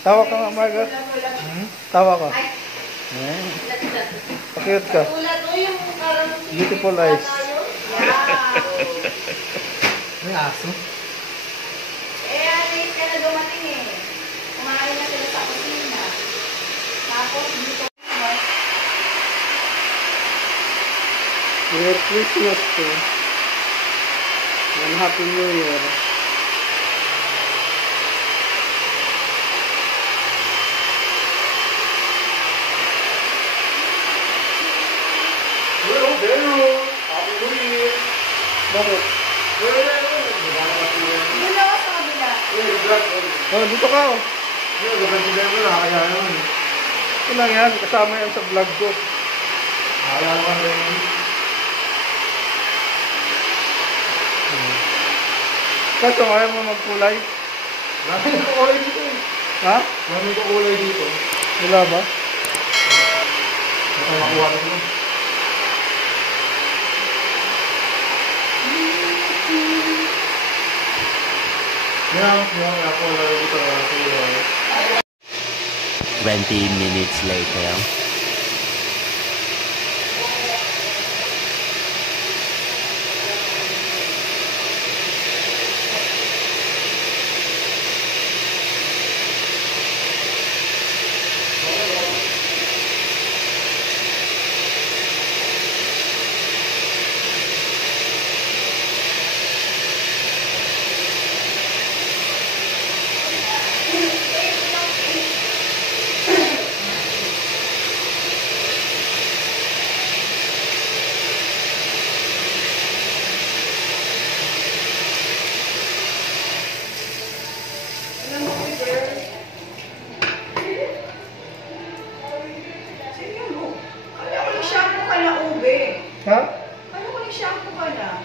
Tawa ka nga, Marga. Tawa ka. Ayan. Pakiyot ka. Beautiful eyes. May aso. Late ka na dumating eh. Kumain na sila sa kusina. Tapos dito naman. Merry Christmas to. And Happy New Year. Happy New Year. Bakit? Doon ako sa kabila. Oh, dito ka oh. Kaya naman. Ito lang yan, kasama yan sa vlog ko. Kaya naman rin. Kaso ayaw mo magkulay? Maraming kukulay dito eh. Ha? Maraming kukulay dito. Wala ba? Baka makuha na sila. Yan ako lalo dito. 20 minutes later. Ha? Ano ko nag-shampoo ka na?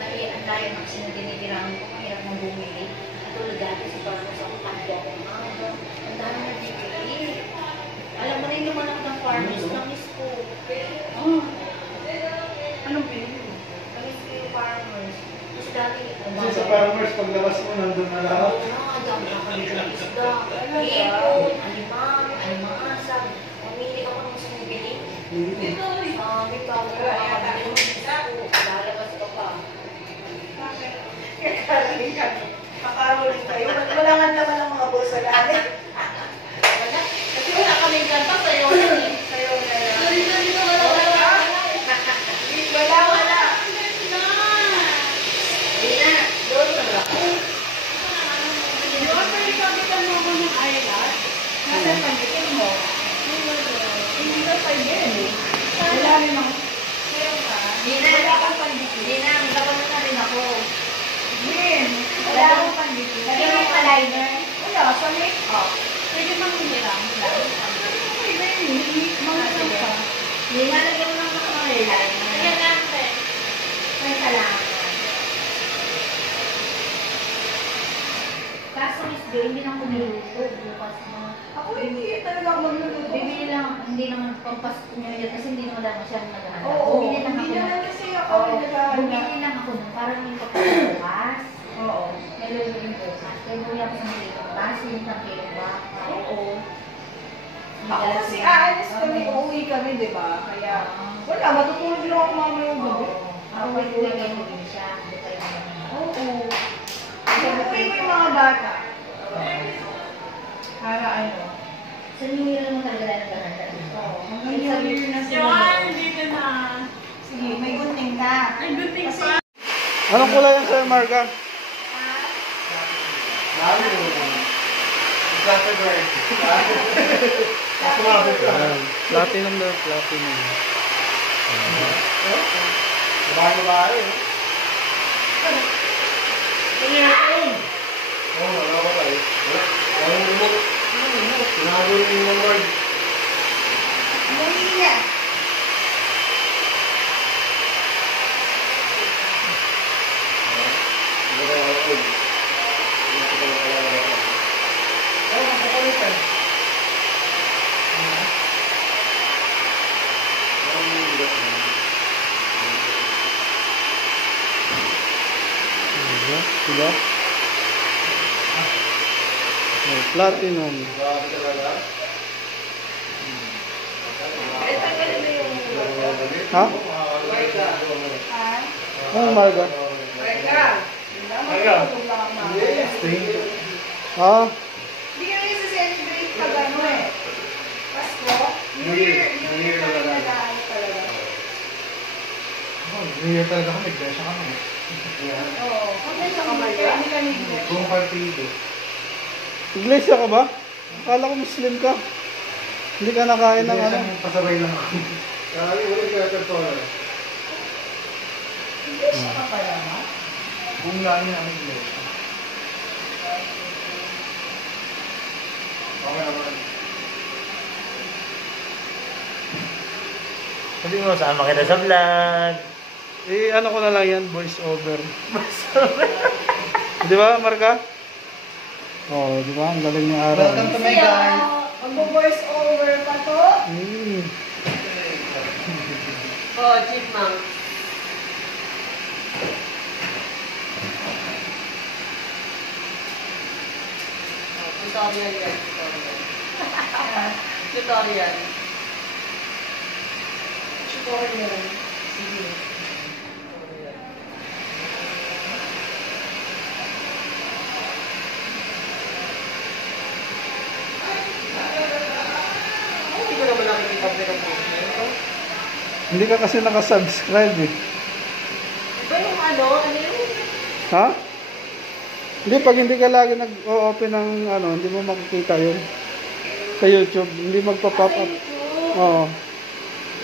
Ang tayo ng sinatinitirang ko, mahirap mong bumili. At tulad dati sa parang sa pagkakbo ko mga. Ang dami na bibili. Alam mo na yung lumanak ng farmers ng isko. Anong bili mo? Kami ko yung farmers. Kasi dati, Kasi sa farmers, paglabas mo, nandun na lahat. ang dami na kami ng isda. Hipon, alimang asag. Mamili ako ng isang bili. May power ka. Lalabas ka pa. Kakaroling ka. Kakaroling kayo. Wala nga naman ang mga bulsa namin. Wala. Kasi wala kaming ganta. Sayo na eh. Sayo na lang. Wala. Hindi na. Doon na lang. Doon pa rin kapitan mo ako ng eyelash. Nasa pandikin mo. Hindi ka pa yun eh. Wala rin ako. Hindi na. Hindi na. Nagkaroon na rin ako. Wala akong pandikit. Lagyan mo yung liner. Wala. Sa make-up. Pwede mang hinirang. Pwede yun. Mga ka. Hindi nga lagyan mo lang mga liner. Lagyan natin. May salamat. Kaso Miss Jo, hindi na ako niluto. Bukas mo. Ako hindi talaga ako magluluto. Bibili lang. Hindi naman pampasko nyo yun. Kasi hindi naman lang masyadong naghahanap. Oo. Bibili lang ako. Hindi naman kasi ako naghahanap. Bumili lang ako ng parang yung pagkakas. Oo. Naluluto yung bukas. Kaya bumili ako ng kilong basin, ng kilong baka. Oo. Ako kasi aalis kami, uuwi kami, di ba? Kaya, wala, matutulog lang ako mamaya yung gabi. Ako ilagay mo din siya. Oo. Uuwi ko yung mga bata. Para ano? Sa New Year mo talaga tayo naghahanap. Oo. Hanggang New Year na sila. Dito na. Sige, may gunting ka. Ay, good thing Kasi, pa. Anong kulay yan sa'yo, Marga? Lalo naman. Exactly right. Sumabot ka. Platinum daw, platinum. Babae. Oo, wala ko tayo. Wala mo mo. Sinabi yung mga word. umuwi niya. Oo, magkakalitan. Diba? Oh, platinum. Grabe talaga. Eh, tanggalin mo yung Ha? Marga. Ha? Anong marga? Marga. Matutulog lang ang mama. Ah, Hindi ka rin sa-celebrate pag ano eh. Pasko. New Year kami nag-ano talaga. New Year talaga kami. Iglesia kami. Oo. Kami hindi kami iglesia. Buong partido. Iglesia ka ba? Akala ko Muslim ka. Hindi ka nakain ng ano? Pasabay lang ako. Kaya wala ka katona. Iglesia ka pala ha? Buong lahat niya ang iglesia. Okay naman. Sabi mo, sama kita sa vlog. Eh, ano ko na lang yan, voice over. Di ba, Marka? Oh, di ba? Ang galing ni Ara. Welcome to my guys. Mag-voice over pa to? Oh, chipmunk. Tutorial yan. Tutorial. Tutorial. Sige. Hindi ko naman nakikita pinag-movement. Hindi ka kasi nakasubscribe eh. Iba yung ano yung... Ha? Hindi, pag hindi ka lagi nag-open ng ano, hindi mo makikita yun. Sa YouTube, hindi magpa-pop up. Oo.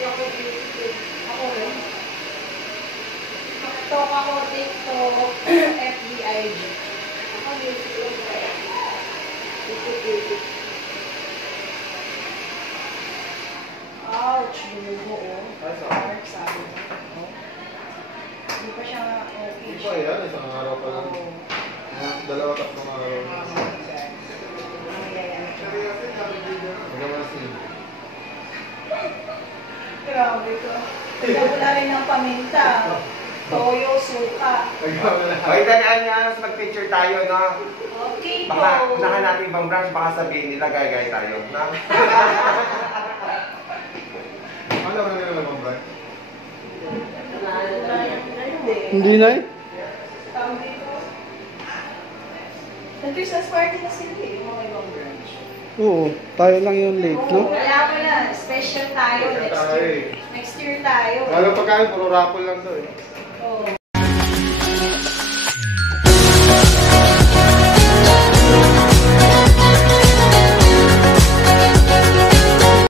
Ako rin. TikTok ako, TikTok, FBIG. Ako music lang kaya. Ouch, bulugo oh. Mark sabi mo. Oh. Hindi pa siya okay. Hindi pa yan, isang araw pa lang. Oo. Dalawa tatlong araw. Magamasin. Grabe ka. Kaya wala rin ng paminta. Toyo, suka. Ay, tandaan niya, mas mag-picture tayo, no? Okay po. Baka unahan natin ibang branch, baka sabihin nila gaya-gaya tayo, no? Ano ba nila naman ba? Hindi na eh. Tawag dito. Nag-Christmas party na sila eh, yung mga ibang branch. Oo, tayo lang yung late, no? Kaya pala, special tayo next year. Next year tayo. Walang pagkain, puro rapol lang to eh.